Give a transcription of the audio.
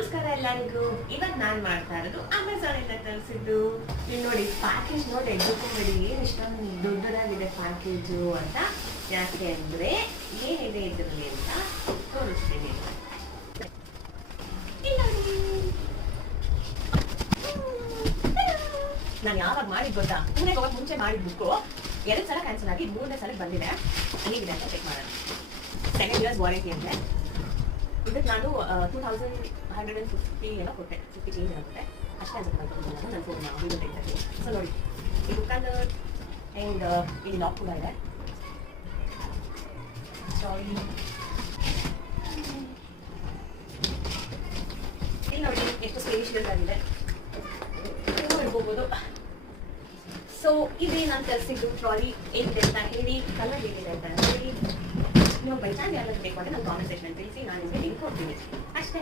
ನಮಸ್ಕಾರ ಎಲ್ಲರಿಗೂ. ಇವತ್ತು ನಾನು ಮಾಡ್ತಾ ಇರೋದು ಅಮೆಝಾನ್ ಇಂದ ತರಿಸಿದ್ದು. ಇಲ್ಲಿ ನೋಡಿ ಪ್ಯಾಕೇಜ್ ನೋಡಿ ಎದ್ದುಕೊಂಡ್ಬಿಡಿ, ಏನು ಇಷ್ಟೊಂದು ದೊಡ್ಡದಾಗಿದೆ ಪ್ಯಾಕೇಜು ಅಂತ. ಯಾಕೆ ಅಂದ್ರೆ ಏನಿದೆ ಇದರಲ್ಲಿ ಅಂತ ತೋರಿಸ್ತೀನಿ. ನಾನು ಯಾವಾಗ ಮಾಡಿದ್ ಗೊತ್ತಾ, ಪುಣೆಗೆ ಹೋಗಕ್ಕೆ ಮುಂಚೆ ಮಾಡಿದ್ ಬುಕ್ಕು 2 ಸಲ ಕ್ಯಾನ್ಸಲ್ ಆಗಿ 3ನೇ ಸಲಕ್ಕೆ ಬಂದಿದೆ. ಹೇಗಿದೆ ಅಂತ ಚೆಕ್ ಮಾಡೋಣ. 7 years ವಾರಂಟಿ ಅಂತೆ. ಇದಕ್ಕೆ ನಾನು 2150 ಏನೋ ಕೊಟ್ಟೆ, 50 ಚೇಂಜ್ ಏನೋ ಕೊಟ್ಟೆ ಅಷ್ಟೇ ಅಂತ ಮಾಡ್ಕೊಂಡು ನನ್ನ ಫೋನ್ ವೀಡಿಯೋ ತೆಗೆದು. ಸೊ ನೋಡಿ ಈ ಬುಕ್ ಅಂಡ್ ಆ್ಯಂಡ್ ಇಲ್ಲಿ ಲಾಕ್ ಕೂಡ ಇದೆ. ಸಾರಿ, ಇಲ್ಲಿ ನೋಡಿ ಎಷ್ಟು ಸ್ಪೇಷಿಯಸ್ ಆಗಿದೆ, ಇರ್ಬೋದು. ಸೊ ಇದೇ ನಾನು ತರಿಸಿದ್ದು ಟ್ರಾಲಿ ಏನಿದೆ ಅಂತ ಹೇಳಿ, ಕಲರ್ ಏನಿದೆ ಅಂತ ಹೇಳಿ. ನೀವು ಬೈ ಚಾನ್ಸ್ ಯಾರಾದ್ರೂ ಬೇಕು ಅಂದರೆ ನಾನು ಕಾಮೆಂಟ್ ಸೆಕ್ಷನ್ ತಿಳಿಸಿ, ನಾನು ನಿಮಗೆ ಲಿಂಕ್ ಕೊಡ್ತೀನಿ ಅಷ್ಟೇ.